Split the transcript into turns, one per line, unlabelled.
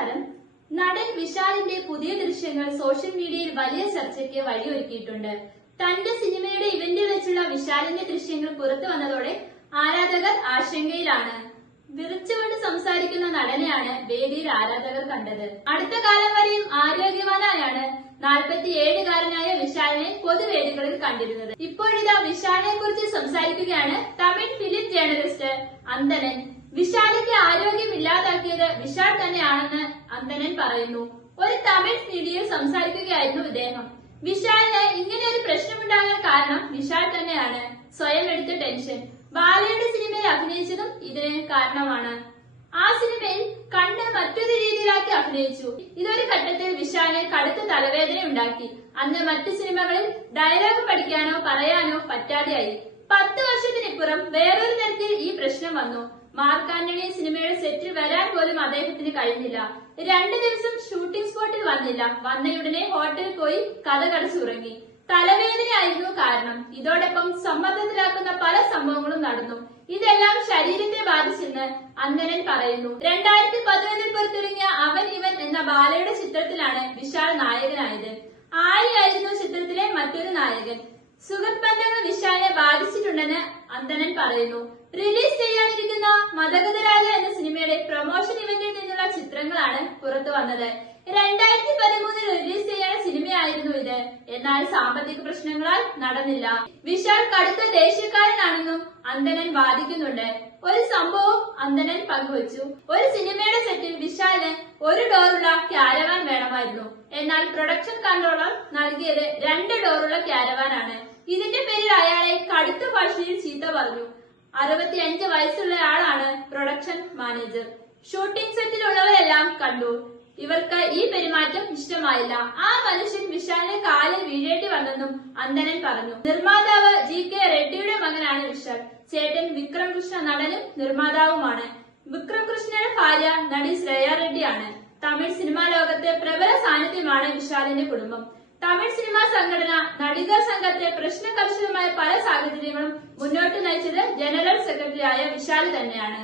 നമസ്കാരം നടൻ വിശാലിന്റെ പുതിയ ദൃശ്യങ്ങൾ സോഷ്യൽ മീഡിയയിൽ വലിയ ചർച്ചയ്ക്ക് വഴിയൊരുക്കിയിട്ടുണ്ട്. തന്റെ സിനിമയുടെ ഇവന്റിൽ വെച്ചുള്ള വിശാലിന്റെ ദൃശ്യങ്ങൾ പുറത്തു വന്നതോടെ ആരാധകർ ആശങ്കയിലാണ്. വിറച്ചുകൊണ്ട് സംസാരിക്കുന്ന നടനെയാണ് വേദിയിൽ ആരാധകർ കണ്ടത്. അടുത്ത കാലം വരെയും ആരോഗ്യവാനായാണ് നാൽപ്പത്തിയേഴുകാരനായ വിശാലിനെ പൊതുവേദികളിൽ കണ്ടിരുന്നത്. ഇപ്പോഴിതാ വിശാലിനെ കുറിച്ച് സംസാരിക്കുകയാണ് തമിഴ് ഫിലിം ജേർണലിസ്റ്റ് അന്തനൻ. വിശാലിന്റെ ആരോഗ്യം ഇല്ലാതാക്കിയത് വിശാൽ തന്നെയാണെന്ന് അന്തനൻ പറയുന്നു. ഒരു തമിഴ് മീഡിയയിൽ സംസാരിക്കുകയായിരുന്നു ഇദ്ദേഹം. വിശാലിന് ഇങ്ങനെ ഒരു പ്രശ്നമുണ്ടാകാൻ കാരണം വിശാൽ തന്നെയാണ്. സ്വയം എടുത്ത ടെൻഷൻ. ബാലയുടെ സിനിമയിൽ അഭിനയിച്ചതും ഇതിന് കാരണമാണ്. ആ സിനിമയിൽ കണ്ണ് മറ്റൊരു രീതിയിലാക്കി അഭിനയിച്ചു. ഇതൊരു ഘട്ടത്തിൽ വിശാലിന് കടുത്ത തലവേദന ഉണ്ടാക്കി. അന്ന് മറ്റു സിനിമകളിൽ ഡയലോഗ് പഠിക്കാനോ പറയാനോ പറ്റാതെയായി. പത്ത് വർഷത്തിനിപ്പുറം വേറൊരു തരത്തിൽ ഈ പ്രശ്നം വന്നു. മാർക്ക് ആന്റണി സിനിമയുടെ സെറ്റിൽ വരാൻ പോലും അദ്ദേഹത്തിന് കഴിഞ്ഞില്ല. രണ്ടു ദിവസം ഷൂട്ടിംഗ് സ്പോട്ടിൽ വന്നില്ല. വന്നയുടനെ ഹോട്ടലിൽ പോയി കഥ കടച്ചുറങ്ങി തലവേദനയായിരുന്നു കാരണം. ഇതോടൊപ്പം സമ്മർദ്ദത്തിലാക്കുന്ന പല സംഭവങ്ങളും നടന്നു. ഇതെല്ലാം ശരീരത്തെ ബാധിച്ചെന്ന് അന്നനൻ പറയുന്നു. രണ്ടായിരത്തി പതിനൊന്നിൽ പുറത്തിറങ്ങിയ അവൻ ഇവൻ എന്ന ബാലയുടെ ചിത്രത്തിലാണ് വിശാൽ നായകനായത്. ആര്യായിരുന്നു ചിത്രത്തിലെ മറ്റൊരു നായകൻ. സുഹൃത്ബന്ധങ്ങൾ വിശാലിനെ വിശാലിനെ ബാധിച്ചിട്ടുണ്ടെന്ന് അന്തനൻ പറയുന്നു റിലീസ് ചെയ്യാനിരിക്കുന്ന മതഗതരാജ എന്ന സിനിമയുടെ പ്രൊമോഷൻ ഇവന്റിൽ നിന്നുള്ള ചിത്രങ്ങളാണ് പുറത്തു വന്നത്. രണ്ടായിരത്തി പതിമൂന്നിൽ റിലീസ് ചെയ്യേണ്ട സിനിമയായിരുന്നു ഇത്. എന്നാൽ സാമ്പത്തിക പ്രശ്നങ്ങളാൽ നടന്നില്ല. വിശാൽ കടുത്ത ദേശീയക്കാരനാണെന്നും അന്തനൻ വാദിക്കുന്നുണ്ട്. ഒരു സംഭവം അന്തനൻ പങ്കുവച്ചു. ഒരു സിനിമയുടെ സെറ്റിൽ വിശാലിന് ഒരു ഡോറുള്ള ക്യാരവാൻ വേണമായിരുന്നു. എന്നാൽ പ്രൊഡക്ഷൻ കൺട്രോളർ നൽകിയത് രണ്ട് ഡോറുള്ള ക്യാരവാനാണ്. ഇതിന്റെ പേരിൽ അയാളെ കടുത്ത ഭാഷയിൽ ചീത്ത പറഞ്ഞു. അറുപത്തിയഞ്ച് വയസ്സുള്ള ആളാണ് പ്രൊഡക്ഷൻ മാനേജർ ഷൂട്ടിംഗ് സെറ്റിലുള്ളവരെല്ലാം കണ്ടു. ഇവർക്ക് ഈ പെരുമാറ്റം ഇഷ്ടമായില്ല. ആ മനുഷ്യൻ വിശാലിനെ കാലിൽ വീഴേണ്ടി വന്നെന്നും അന്തനൻ പറഞ്ഞു. നിർമ്മാതാവ് ജി കെ റെഡ്ഡിയുടെ മകനാണ് വിശാൽ ചേട്ടൻ വിക്രം കൃഷ്ണ നടനും നിർമ്മാതാവുമാണ്. വിക്രം കൃഷ്ണയുടെ ഭാര്യ നടി ശ്രേയ റെഡ്ഡിയാണ്. തമിഴ് സിനിമാ ലോകത്തെ പ്രബല സാന്നിധ്യമാണ് വിശാലിന്റെ കുടുംബം. തമിഴ് സിനിമാ സംഘടന നടികർ സംഘത്തെ പ്രശ്ന കർശനമായ പല സാഹചര്യങ്ങളും മുന്നോട്ട് നയിച്ചത് ജനറൽ സെക്രട്ടറിയായ വിശാൽ തന്നെയാണ്.